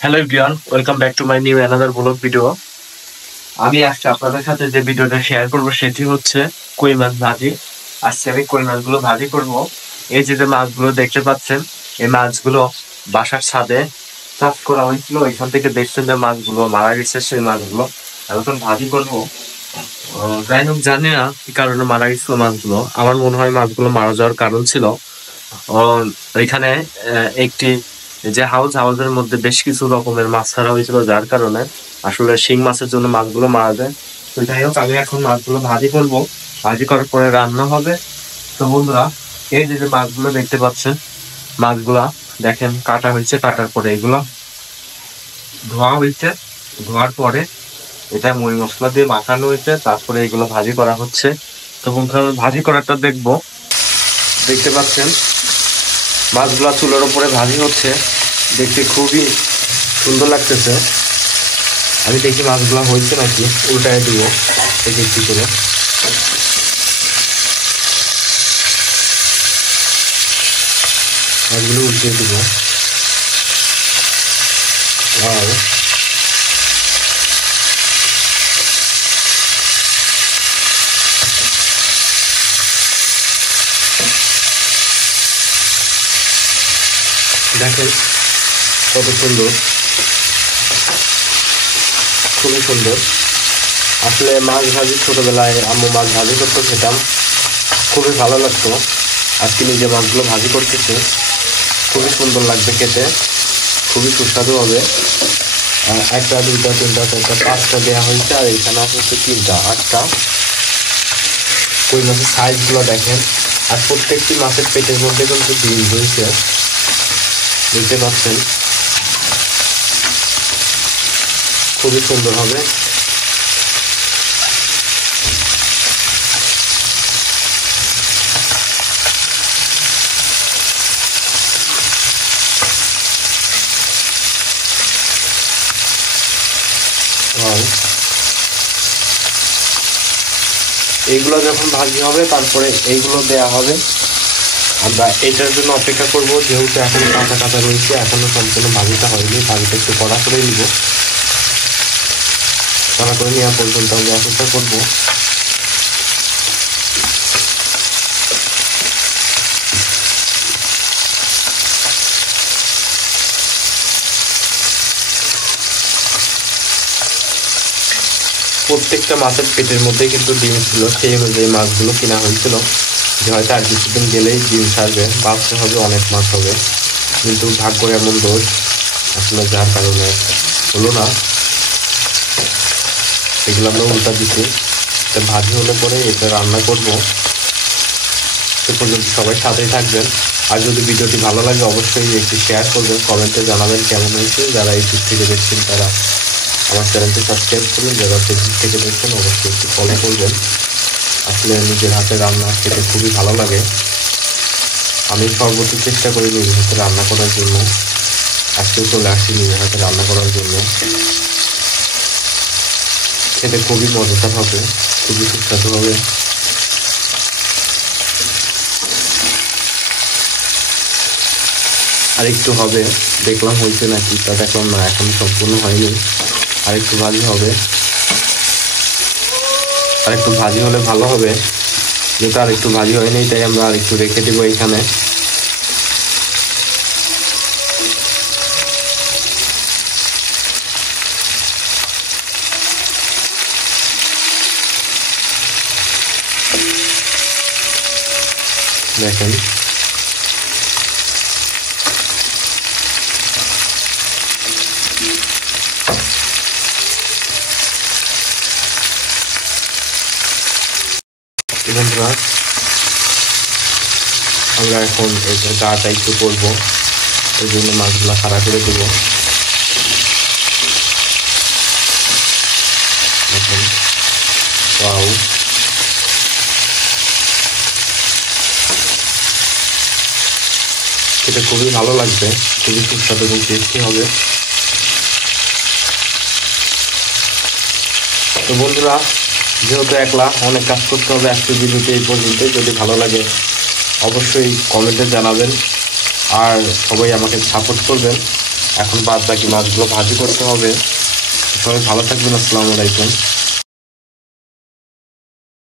Hello everyone, welcome back to my new another blog video. আমি আজকে আপনাদের সাথে যে ভিডিওটা শেয়ার করব সেটি হচ্ছে কই মাছ ভাজি। আজকে আমি কই মাছগুলো ভাজি করব। এই যে মাছগুলো দেখতে পাচ্ছেন, এই মাছগুলো বাসার ছাদে চাষ করা হয়েছিল। এখান থেকে দেখছেন যে মাছগুলো মারা গেছে, সেই মাছগুলো এখন ভাজি করব। যাই হোক, জানি না কি কারণে মারা গেছিল মাছগুলো। আমার মনে হয় মাছগুলো মারা যাওয়ার কারণ ছিল এখানে একটি যে হাউসের মধ্যে বেশ কিছু রকমের মাছ ছাড়া হয়েছিল, যার কারণে আসলে শিং মাছের জন্য মাছগুলো মারা যায়। তো যাই হোক, আমি এখন মাছগুলো ভাজি করবো। ভাজি করার পরে রান্না হবে। তো বন্ধুরা, এই যে মাছগুলো দেখতে পাচ্ছেন, মাছগুলা দেখেন কাটা হয়েছে। কাটার পরে এগুলো ধোয়া হয়েছে। ধোয়ার পরে এটা মুড়ি মশলা দিয়ে মাখানো হয়েছে। তারপরে এগুলো ভাজি করা হচ্ছে। তো বন্ধুরা, ভাজি করাটা দেখবো। দেখতে পাচ্ছেন মাছগুলা চুলার উপরে ভাজি হচ্ছে, দেখতে খুবই সুন্দর লাগতেছে। আমি দেখি মাছগুলা হয়েছে নাকি, উল্টায় দিব দেখি একটু করে। মাছগুলো উল্টে দিব। আর দেখেন কত সুন্দর, খুবই সুন্দর। আসলে মাছ ভাজি ছোটবেলায় আম্মু মাছ ভাজি করতে খেতাম, খুবই ভালো লাগতো। আজকে নিজে মাছগুলো ভাজি করতেছে, খুবই সুন্দর লাগবে খেতে, খুবই সুস্বাদু হবে। একটা দুইটা তিনটা চারটা পাঁচটা দেওয়া হয়েছে, আর এখানে হচ্ছে তিনটা আটটা। কই মাছের সাইজগুলো দেখেন। আর প্রত্যেকটি মাছের পেটের মধ্যে কিন্তু ডিম রয়েছে, দেখতে পাচ্ছেন। খুবই সুন্দর হবে। এইগুলো যখন ভাজি হবে তারপরে এইগুলো দেয়া হবে। আমরা এটার জন্য অপেক্ষা করব, যেহেতু এখন কাঁচা কাঁচা রয়েছে, এখনো সম্পূর্ণ ভাজিটা হয়নি। ভাজিটা একটু কড়া করে নিব। কড়া করে নেওয়া পর্যন্ত আমরা অপেক্ষা করব। প্রত্যেকটা মাছের পেটের মধ্যে কিন্তু ডিম ছিল, সেই অনুযায়ী মাছগুলো কেনা হয়েছিল, যে হয়তো আর কিছুদিন গেলেই ডিম ছাড়বে, বাঁচতে হবে, অনেক মাছ হবে। কিন্তু ভাগ্য এমন দোষ, আসলে যার কারণে হলো না। এগুলো আমরা উল্টা দিচ্ছি। এটা ভাজি হলে পরে এটা রান্না করব। সে পর্যন্ত সবাই সাথেই থাকবেন। আর যদি ভিডিওটি ভালো লাগে অবশ্যই একটু শেয়ার করবেন, কমেন্টে জানাবেন কেমন হয়েছে। যারা ইউটিউব থেকে দেখছেন তারা আমার চ্যানেলটি সাবস্ক্রাইব করবেন, যারা ফেসবুক থেকে দেখছেন অবশ্যই একটু ফলো করবেন। আসলে নিজের হাতে রান্না খেতে খুবই ভালো লাগে। আমি সর্বোচ্চ চেষ্টা করি নিজের হাতে রান্না করার জন্য। আজকেও চলে আসছি নিজের হাতে রান্না করার জন্য। খেতে খুবই মজাদার হবে, খুবই সুস্বাদু হবে। আরেকটু হবে, দেখলাম হয়েছে নাকি, তা দেখলাম না, এখন সম্পূর্ণ হয়নি। আরেকটু ভাজি হবে। আরেকটু ভাজি হলে ভালো হবে, যেটা আরেকটু ভাজি হয়নি, তাই আমরা আরেকটু রেখে দেবো এখানে। দেখেন বন্ধুরা, আমরা এখন এটা গাটা একটু করবো, এই জন্য মাছগুলা খাড়া করে দেবো। দেখেন, ওয়াও, এটা খুবই ভালো লাগবে, খুবই সুস্বাদু এবং টেস্টি হবে। তো বন্ধুরা, যেহেতু একলা অনেক কাজ করতে হবে, আজকে ভিডিওটি এই পর্যন্ত। যদি ভালো লাগে অবশ্যই কমেন্টে জানাবেন, আর সবাই আমাকে সাপোর্ট করবেন। এখন বাদ বাকি মাছগুলো ভাজি করতে হবে। সবাই ভালো থাকবেন, আসসালামু আলাইকুম।